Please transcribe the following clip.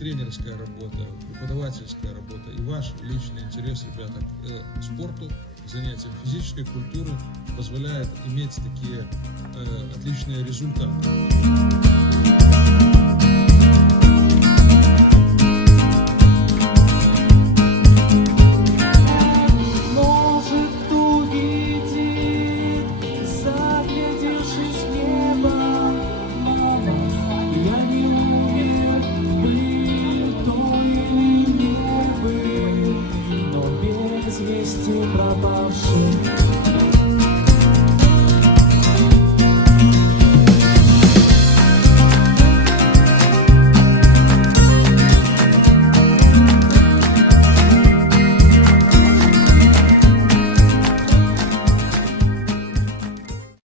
тренерская работа, преподавательская работа и ваш личный интерес, ребята, к спорту, занятиям физической культуры позволяет иметь такие отличные результаты. Пропавший